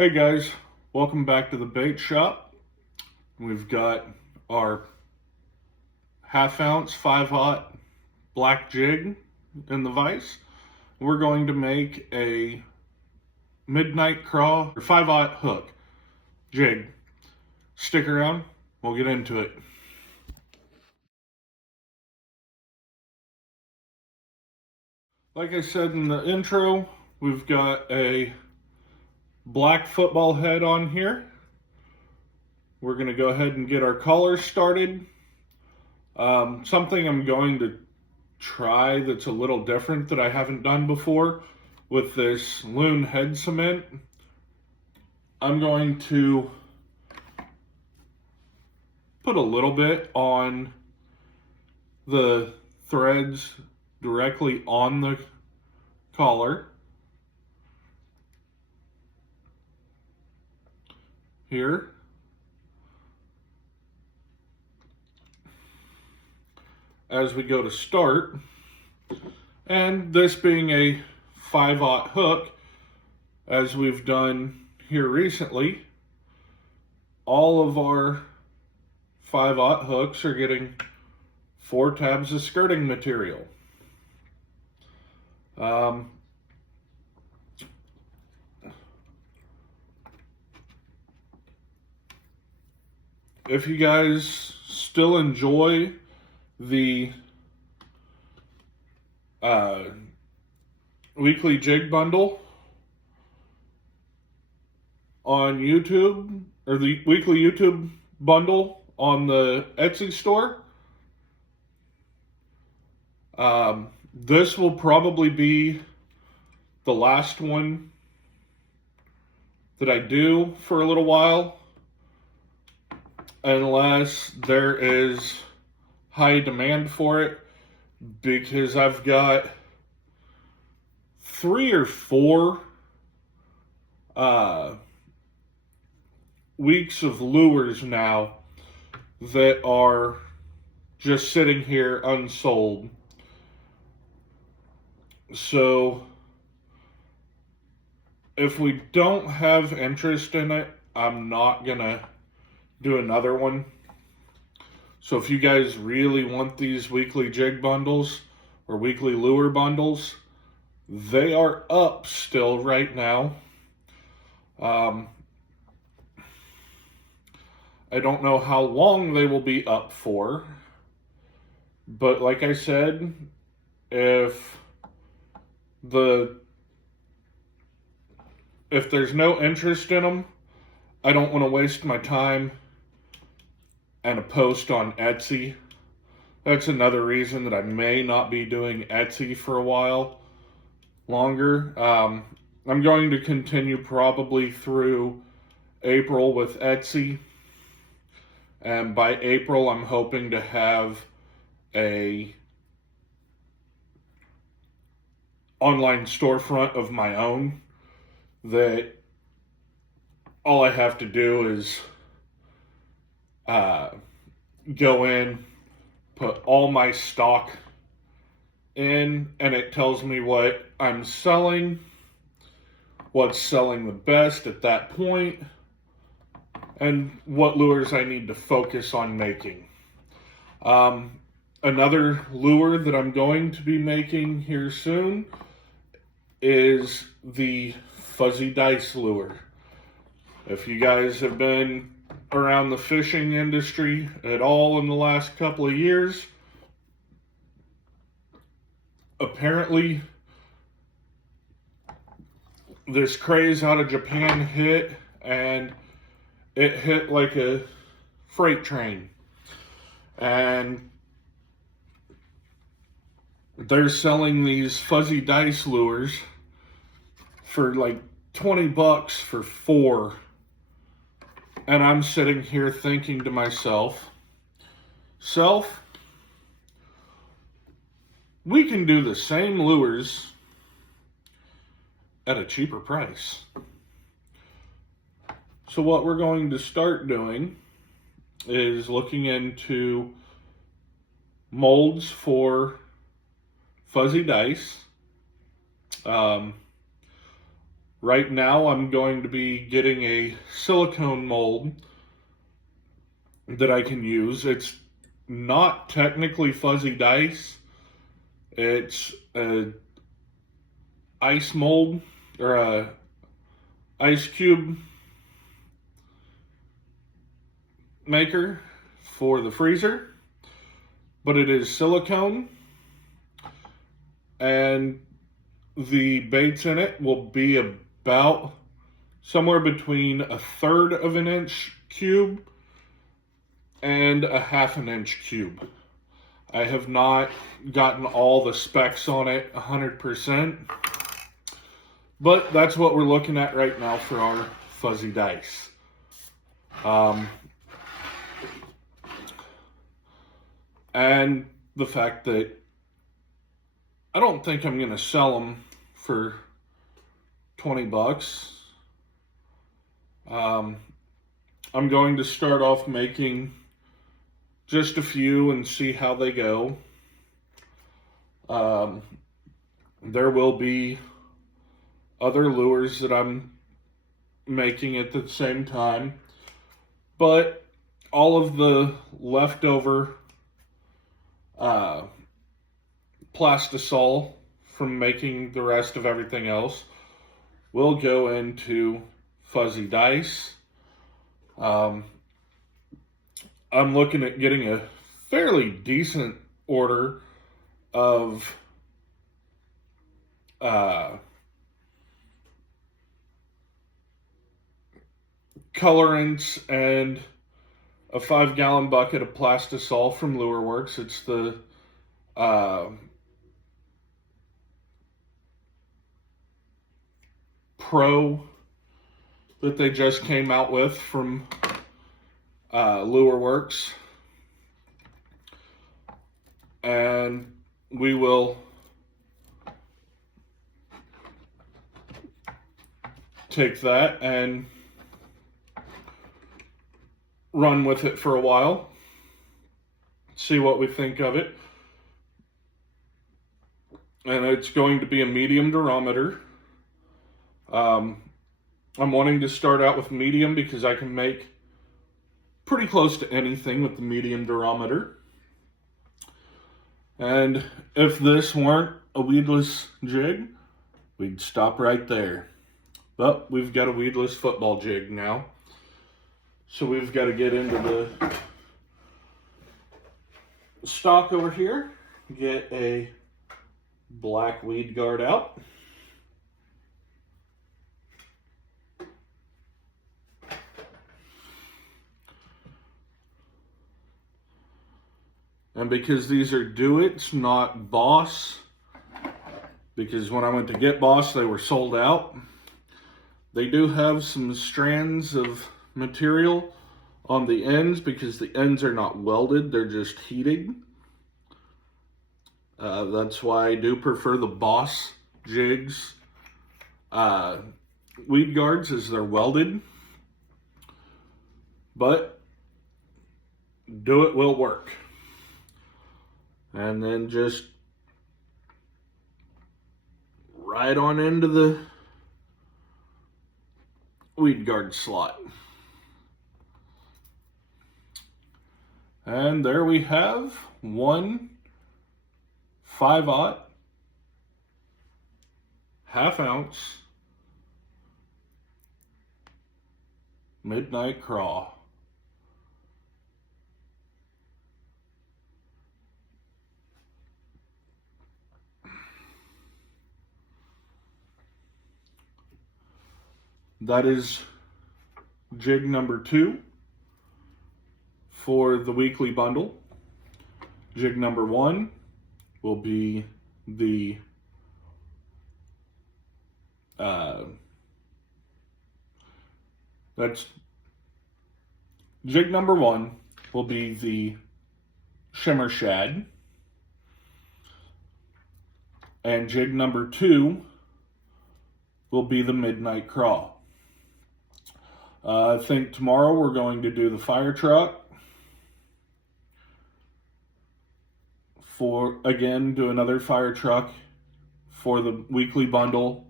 Hey guys, welcome back to the bait shop. We've got our half-ounce 5/0 black jig in the vise. We're going to make a midnight craw or 5/0 hook jig. Stick around, we'll get into it. Like I said in the intro, we've got a black football head on here. We're going to go ahead and get our colors started. Something I'm going to try that's a little different that I haven't done before with this loon head cement. I'm going to put a little bit on the threads directly on the collar here. As we go to start, and this being a 5/0 hook, as we've done here recently, all of our 5/0 hooks are getting 4 tabs of skirting material. If you guys still enjoy the weekly jig bundle on YouTube, or the weekly YouTube bundle on the Etsy store, this will probably be the last one that I do for a little while, unless there is high demand for it, because I've got 3 or 4 weeks of lures now that are just sitting here unsold. So if we don't have interest in it, I'm not gonna do another one. So if you guys really want these weekly jig bundles or weekly lure bundles, they are up still right now. I don't know how long they will be up for, but like I said, if there's no interest in them, I don't want to waste my time and a post on Etsy. That's another reason that I may not be doing Etsy for a while longer. I'm going to continue probably through April with Etsy, and by April I'm hoping to have a online storefront of my own that all I have to do is go in, put all my stock in, and it tells me what I'm selling, what's selling the best at that point, and what lures I need to focus on making. Another lure that I'm going to be making here soon is the fuzzy dice lure. If you guys have been around the fishing industry at all in the last couple of years, apparently this craze out of Japan hit, and it hit like a freight train. And they're selling these fuzzy dice lures for like $20 for 4. And I'm sitting here thinking to myself, we can do the same lures at a cheaper price. So what we're going to start doing is looking into molds for fuzzy dice. Right now, I'm going to be getting a silicone mold that I can use. It's not technically fuzzy dice. It's a ice mold or a ice cube maker for the freezer, but it is silicone, and the baits in it will be about somewhere between 1/3 of an inch cube and a 1/2 inch cube. I have not gotten all the specs on it 100%, but that's what we're looking at right now for our fuzzy dice. And the fact that I don't think I'm going to sell them for $20. I'm going to start off making just a few and see how they go. There will be other lures that I'm making at the same time, but all of the leftover plastisol from making the rest of everything else will go into fuzzy dice. I'm looking at getting a fairly decent order of colorants and a 5-gallon bucket of plastisol from Lure Works. It's the Pro that they just came out with from Lure Works. And we will take that and run with it for a while, see what we think of it. And it's going to be a medium durometer. I'm wanting to start out with medium because I can make pretty close to anything with the medium durometer. And if this weren't a weedless jig, we'd stop right there. But we've got a weedless football jig now. So we've got to get into the stock over here, get a black weed guard out. And because these are Do-Its, not Boss, because when I went to get Boss, they were sold out. They do have some strands of material on the ends because the ends are not welded, they're just heated. That's why I do prefer the Boss jigs weed guards, as they're welded. But Do-It will work. And then just right on into the weed guard slot. And there we have one 5/0 1/2 ounce midnight craw. That is jig number 2 for the weekly bundle. Jig number 1 will be the jig number 1 will be the shimmer shad, and jig number 2 will be the midnight craw. I think tomorrow we're going to do the fire truck. Do another fire truck for the weekly bundle.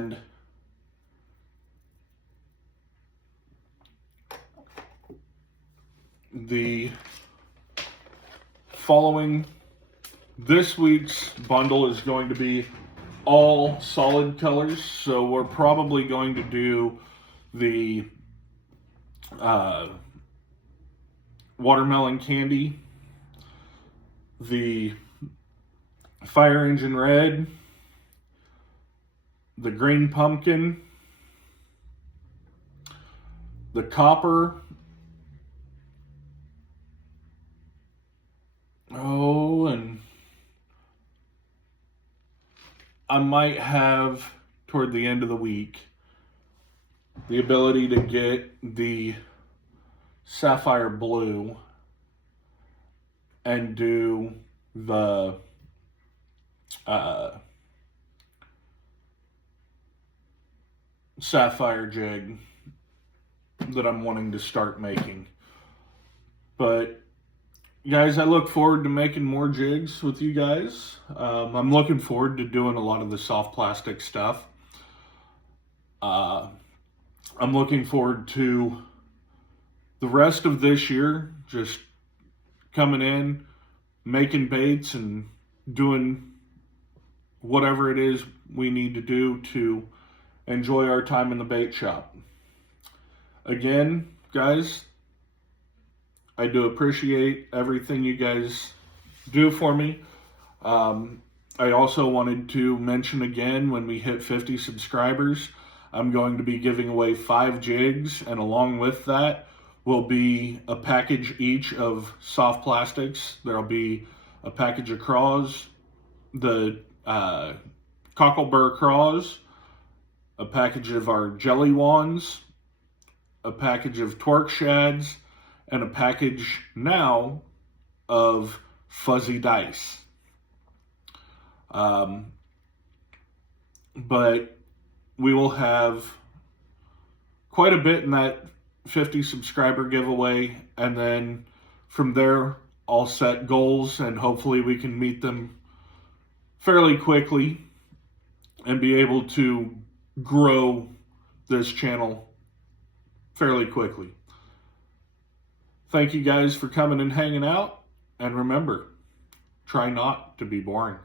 And the following, this week's bundle is going to be all solid colors, so we're probably going to do the watermelon candy, the fire engine red, the green pumpkin, the copper, and I might have, toward the end of the week, the ability to get the sapphire blue and do the sapphire jig that I'm wanting to start making. But guys, I look forward to making more jigs with you guys. I'm looking forward to doing a lot of the soft plastic stuff. I'm looking forward to the rest of this year, just coming in, making baits, and doing whatever it is we need to do to enjoy our time in the bait shop. Again, guys, I do appreciate everything you guys do for me. I also wanted to mention again, when we hit 50 subscribers, I'm going to be giving away 5 jigs, and along with that will be a package each of soft plastics. There'll be a package of craws, the cocklebur craws, a package of our jelly wands, a package of twerk shads, and a package now of fuzzy dice. But we will have quite a bit in that 50 subscriber giveaway, and then from there I'll set goals, and hopefully we can meet them fairly quickly and be able to grow this channel fairly quickly. Thank you guys for coming and hanging out, and remember, try not to be boring.